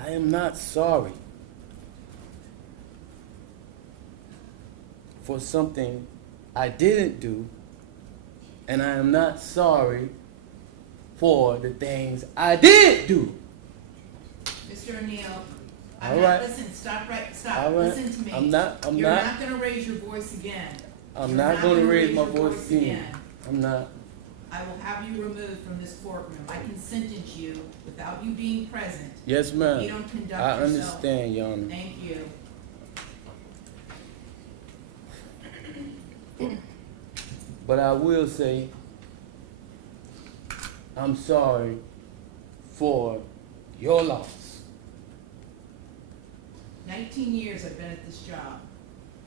I am not sorry for something I didn't do, and I am not sorry for the things I did do. Mr. O'Neill, All right. listen, stop, All right. listen to me. I'm not You're not gonna raise your voice again. I'm You're not going to raise my your voice again. I'm not. I will have you removed from this courtroom. I can sentence you without you being present. Yes, ma'am. You don't conduct I yourself. understand, Your Honor. Thank you. But I will say, I'm sorry for your loss. 19 years I've been at this job.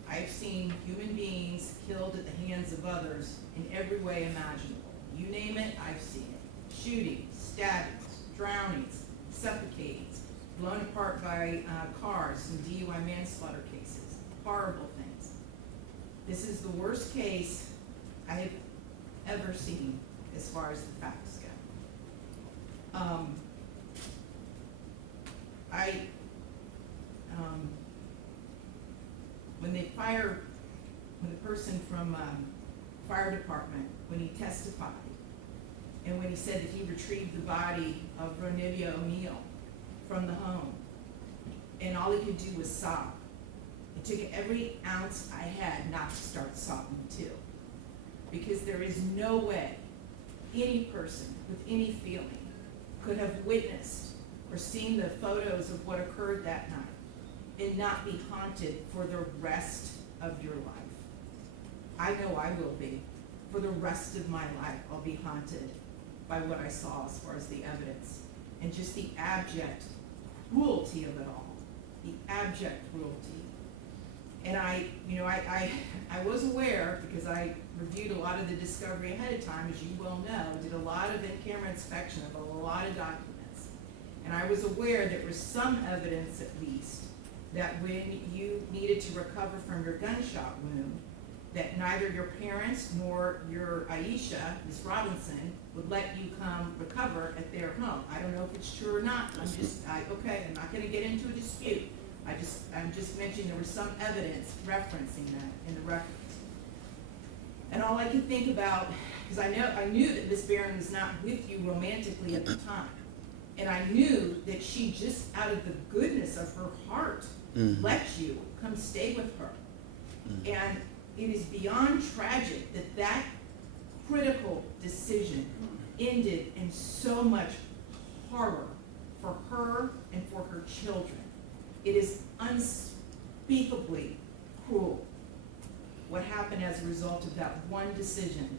I've seen human beings killed at the hands of others in every way imaginable. You name it, I've seen it. Shootings, stabbings, drownings, suffocatings, blown apart by cars, some DUI manslaughter cases, horrible things. This is the worst case I have ever seen as far as the facts go. When the person from fire department, when he testified, and when he said that he retrieved the body of Ronivia O'Neill from the home, and all he could do was sob. It took every ounce I had not to start sobbing too. Because there is no way any person with any feeling could have witnessed or seen the photos of what occurred that night and not be haunted for the rest of your life. I know I will be. For the rest of my life, I'll be haunted by what I saw as far as the evidence and just the abject cruelty of it all. The abject cruelty. And I was aware, because I reviewed a lot of the discovery ahead of time, as you well know, did a lot of in-camera inspection of a lot of documents. And I was aware there was some evidence, at least, that when you needed to recover from your gunshot wound, that neither your parents nor your Aisha, Miss Robinson, would let you come recover at their home. I don't know if it's true or not. I'm not going to get into a dispute. I'm just mentioning there was some evidence referencing that in the records. And all I could think about, because I knew that Miss Barron was not with you romantically at the time. And I knew that she just out of the goodness of her heart let you come stay with her. And it is beyond tragic that that critical decision ended in so much horror for her and for her children. It is unspeakably cruel what happened as a result of that one decision.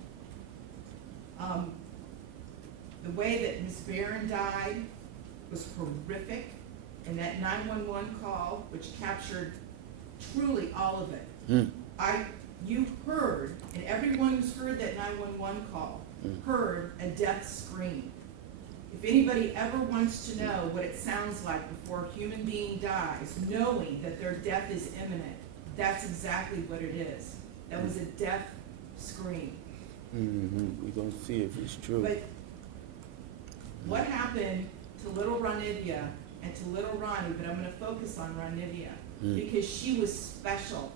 The way that Ms. Barron died was horrific, and that 911 call, which captured truly all of it. You heard, and everyone who's heard that 911 call heard a death scream. If anybody ever wants to know what it sounds like before a human being dies, knowing that their death is imminent, that's exactly what it is. That was a death scream. We're going to see if it's true. But what happened to little Ronivia and to little Ronnie, but I'm going to focus on Ronivia, because she was special.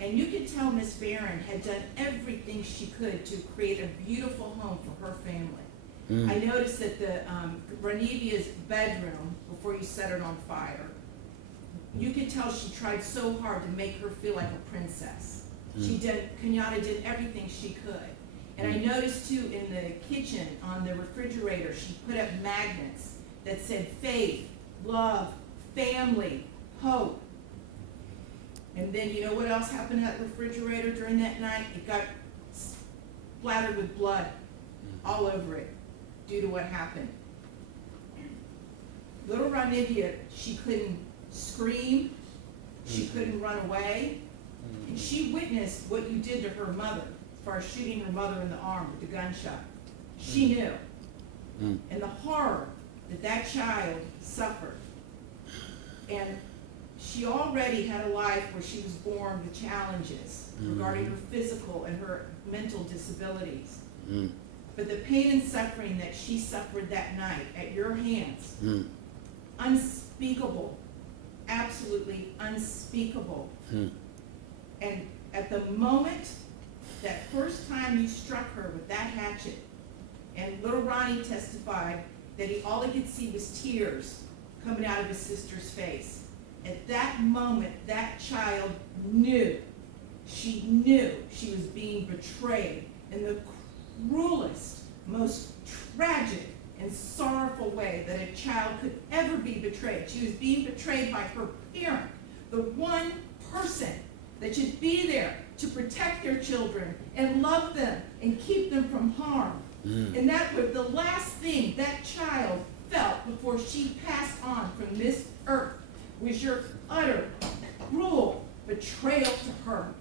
And you could tell Miss Barron had done everything she could to create a beautiful home for her family. I noticed that the Ronivia's bedroom, before you set it on fire, you could tell she tried so hard to make her feel like a princess. Kenyatta did everything she could. And I noticed too in the kitchen, on the refrigerator, she put up magnets that said faith, love, family, hope. And then you know what else happened to that refrigerator during that night? It got splattered with blood all over it due to what happened. Little Ronivia, she couldn't scream, she couldn't run away, and she witnessed what you did to her mother as far as shooting her mother in the arm with the gunshot. She knew. And the horror that that child suffered. And she already had a life where she was born with challenges regarding her physical and her mental disabilities. But the pain and suffering that she suffered that night at your hands unspeakable, absolutely unspeakable. And at the moment, that first time you struck her with that hatchet, and little Ronnie testified that all he could see was tears coming out of his sister's face. At that moment, that child knew, she knew she was being betrayed in the cruelest, most tragic and sorrowful way that a child could ever be betrayed. She was being betrayed by her parent, the one person that should be there to protect their children and love them and keep them from harm. And that was the last thing that child felt before she passed on from this earth, was your utter, cruel betrayal to her.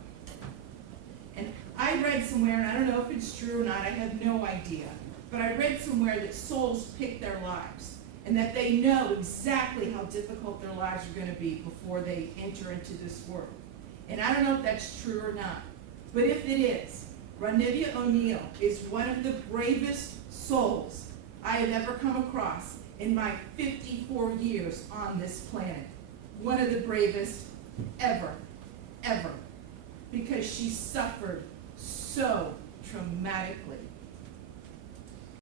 And I read somewhere, and I don't know if it's true or not, I have no idea, but I read somewhere that souls pick their lives, and that they know exactly how difficult their lives are going to be before they enter into this world. And I don't know if that's true or not, but if it is, Ronivia O'Neal is one of the bravest souls I have ever come across in my 54 years on this planet. One of the bravest ever, ever, because she suffered so traumatically.